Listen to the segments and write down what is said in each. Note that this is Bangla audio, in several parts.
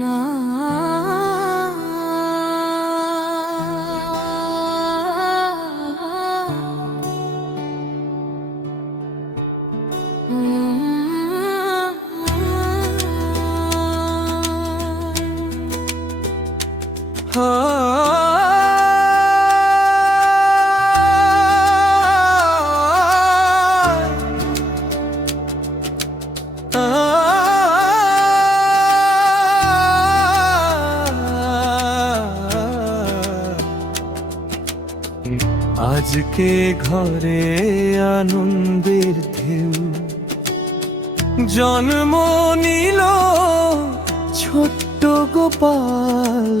না আজকে ঘরে আনন্দের ঢেউ জন্ম নিল ছোট্ট গোপাল।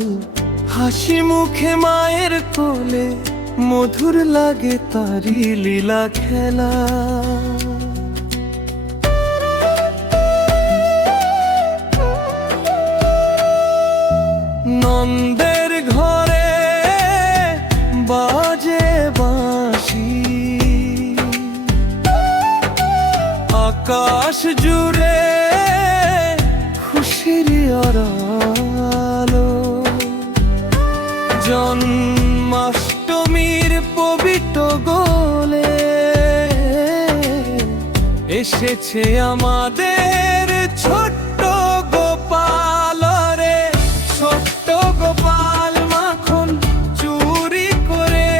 হাসি মুখে মায়ের কোলে মধুর লাগে তারি লীলা খেলা। নন্দের ঘরে বাজে বাঁশি, আকাশ জুড়ে খুশির আলো। জন্মাষ্টমীর পবিত্র গোলে এসেছে আমাদের ছোট্ট গোপাল রে। ছোট্ট গোপাল মাখন চুরি করে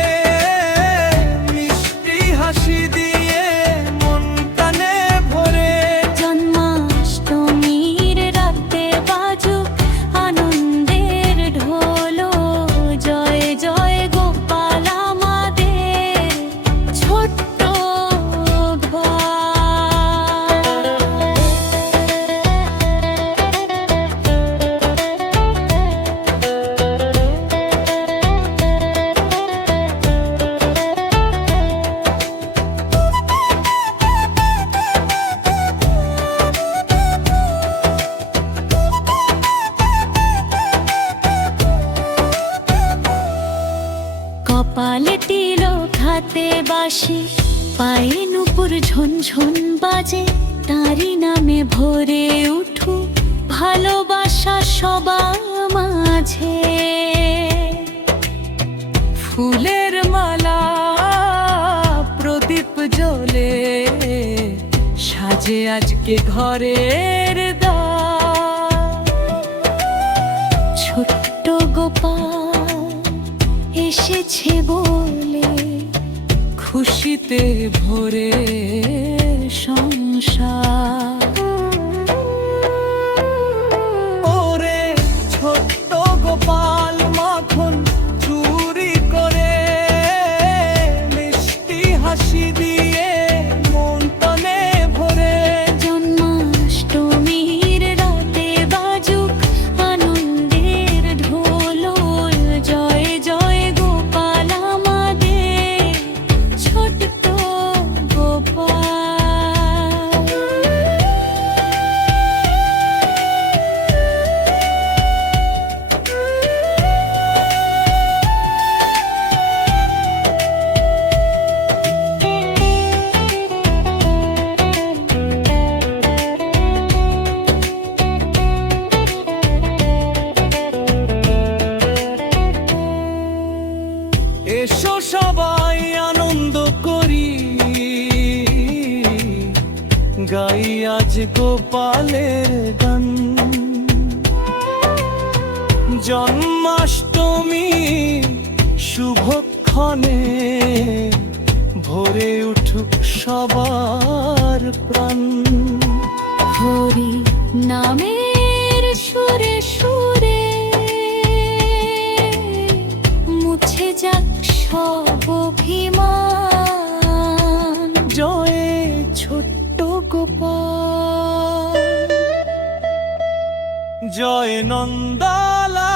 মিষ্টি হাসি দিয়ে মন কানে ভরে। জন্মাষ্টমীর রাতে বাজুক আনন্দের ঢোল, জয় জয় গোপাল আমাদের ছোট্ট কপালে তিলক হাতে বাঁশি, পায়ে নূপুর ঝনঝন বাজে। তারি নামে ভরে উঠু ভালোবাসা সবার মাঝে। ফুলের মালা প্রদীপ জ্বলে সাজে আজকে ঘরের দ্বার। ছোট্ট গোপাল এসেছে বলে খুশিতে ভরে সংসার। ওরে ছোট্ট গোপাল মাখন চুরি করে মিষ্টি হাসি দিয়ে মন তনে ভরে। জন্মাষ্টমীর রাতে বাজুক আনন্দের ঢোল, জয় জয় গোপাল আমাদের ছোট্ট গোপাল। এসো সবাই আনন্দ করি, গাই আজ গোপালের গান। জন্মাষ্টমী শুভক্ষণে ভরে উঠুক সবার প্রাণ। হরি নামের সুরে সুরে মুছে যাক সব অভিমান। জয় ছোট্ট গোপাল, জয় নন্দালা।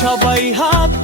সবাই হাত